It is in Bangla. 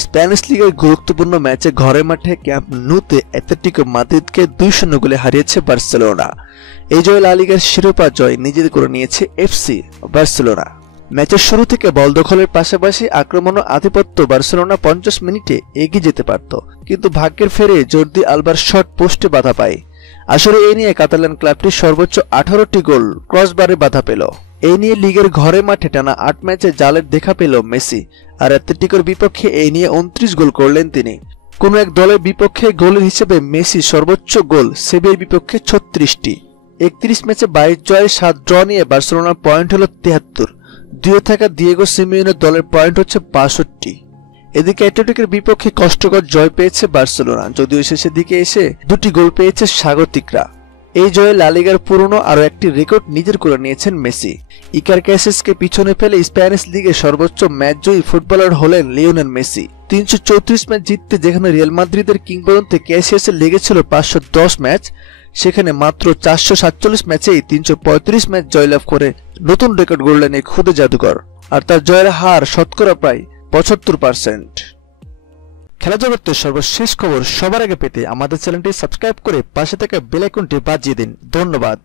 স্প্যানিশ লিগের গুরুত্বপূর্ণ ম্যাচে ঘরের মাঠে ক্যাম্প নুতে অ্যাথলেটিকো মাদ্রিদকে দুই শূন্য গোলে হারিয়েছে বার্সেলোনা। এই জয় লা শিরোপা জয় নিজেদের করে নিয়েছে এফসি বার্সেলোনা। ম্যাচের শুরু থেকে বল দখলের পাশাপাশি আক্রমণ ও আধিপত্য বার্সেলোনা পঞ্চাশ মিনিটে এগিয়ে যেতে পারত, কিন্তু ভাগ্যের ফেরে জর্দি আলবার শট পোস্টে বাধা পায়। আসলে এ নিয়ে কাতালান ক্লাবটি সর্বোচ্চ আঠারোটি গোল ক্রসবারে বাধা পেল। এই নিয়ে লিগের ঘরে মাঠে টানা আট ম্যাচে জালের দেখা পেল মেসি, আর অ্যাথলেটিকোর বিপক্ষে এই নিয়ে উনত্রিশ গোল করলেন তিনি। কোন এক দলের বিপক্ষে গোলের হিসেবে মেসি সর্বোচ্চ গোল সেবের বিপক্ষে ছত্রিশটি। একত্রিশ ম্যাচে বাইশ জয়ে সাত ড্র নিয়ে বার্সেলোনার পয়েন্ট হল তিয়াত্তর দুয়ে থাকা দিয়েগো সিমিউনের দলের পয়েন্ট হচ্ছে বাষট্টি। এদিকে অ্যাটলেটিকের বিপক্ষে কষ্টকর জয় পেয়েছে বার্সেলোনা, যদিও শেষের দিকে এসে দুটি গোল পেয়েছে স্বাগতিকরা। এই জয়ে লালিগার পুরনো আরও একটি রেকর্ড নিজের করে নিয়েছেন মেসি। ইকার ক্যাসেসকে পিছনে ফেলে স্প্যানিশ লিগে সর্বোচ্চ ম্যাচ জয়ী ফুটবলার হলেন লিওনেল মেসি। তিনশো চৌত্রিশ ম্যাচ জিততে যেখানে রিয়াল মাদ্রিদের কিংবদন্তি ক্যাসিয়াসের লেগেছিল পাঁচশো দশ ম্যাচ, সেখানে মাত্র চারশো সাতচল্লিশ ম্যাচেই তিনশো পঁয়ত্রিশ ম্যাচ জয়লাভ করে নতুন রেকর্ড গড়লেন এই খুদে জাদুকর। আর তার জয়ের হার শতকরা প্রায় পঁচাত্তর পার্সেন্ট খেলা জগতের সর্বশেষ খবর সবার আগে পেতে আমাদের চ্যানেলটি সাবস্ক্রাইব করে পাশে থাকা বেল আইকনটি বাজিয়ে দিন। ধন্যবাদ।